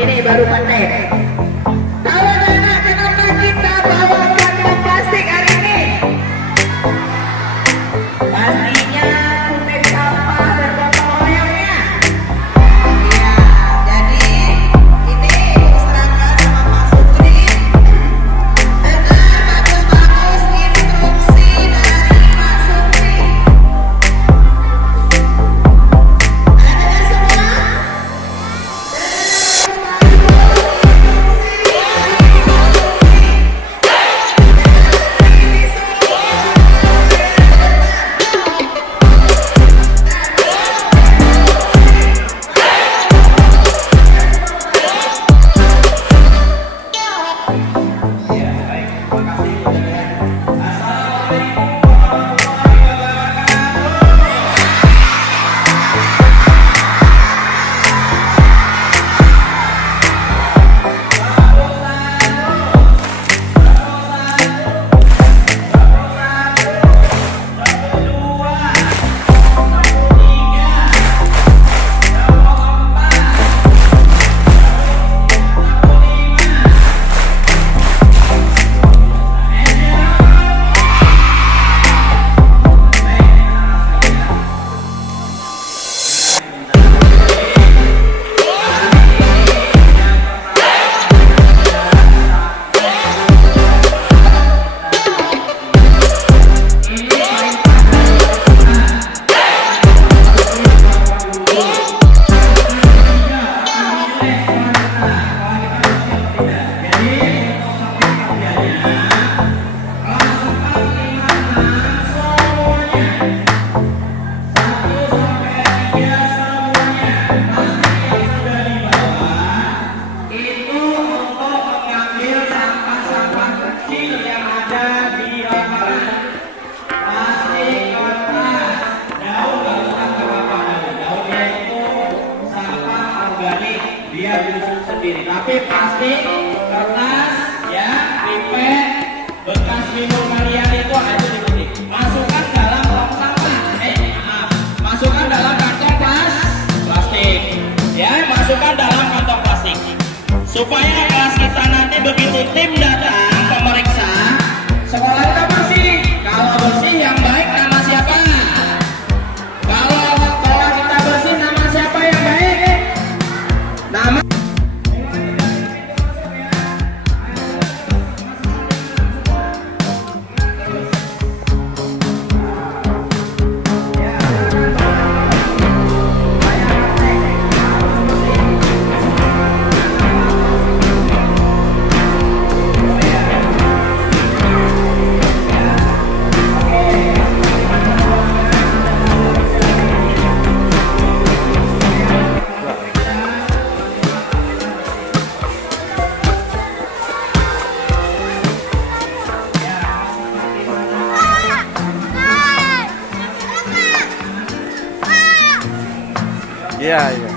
ini baru pendek. Kalau anak kenapa kita bawa kantong plastik hari ini? Pastinya kutip sampah dan gotong royongnya. Ya, jadi ini diserahkan sama Pak Sutri dengan bagus-bagus instruksi dari Pak Sutri. Ada semua? Dia diusung sendiri, tapi plastik, kertas, ya, pipet, bekas minum kalian itu aja dipetik. Masukkan dalam tong sampah, masukkan dalam kantong plastik, ya, masukkan dalam kantong plastik. Supaya kelas kita nanti begitu tim datang pemeriksa, sekolah kita bersih. Kalau bersih yang baik nama siapa? Kalau sekolah kita bersih nama siapa yang baik? Nama iya.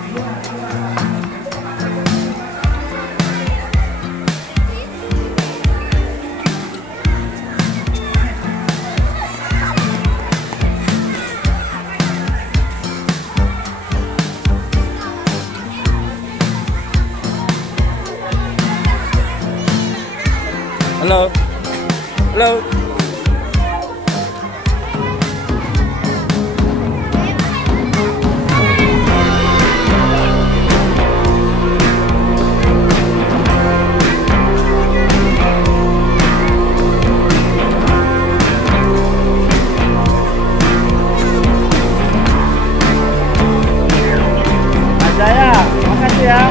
Halo. Halo. Jaya, makasih ya.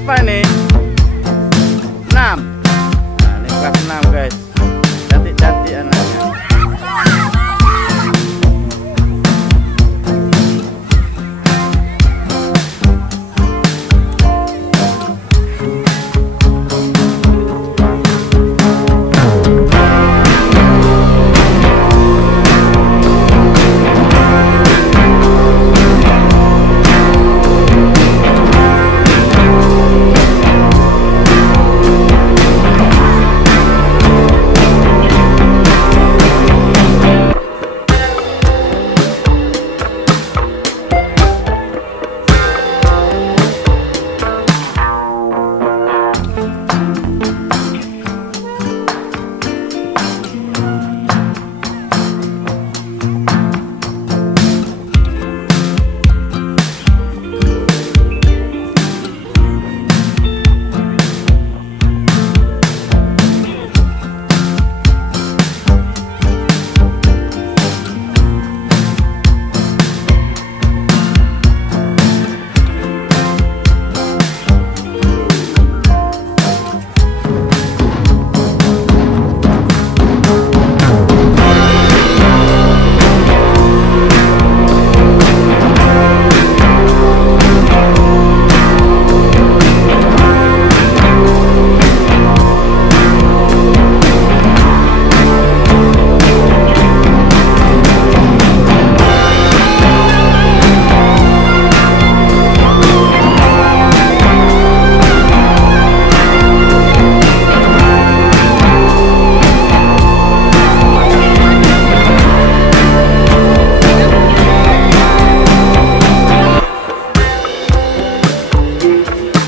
berapa ini? 6. Nah, ini kelas 6 guys. Cantik-cantik anaknya.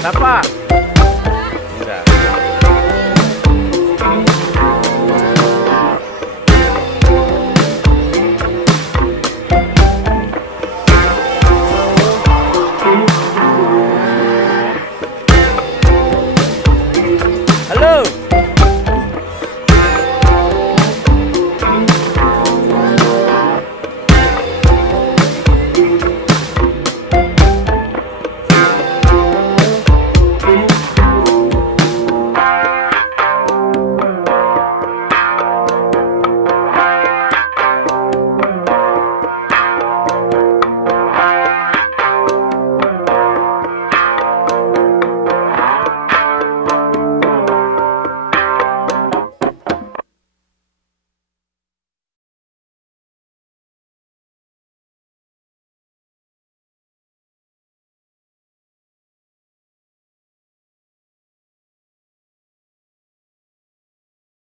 Apa? Enggak. Halo.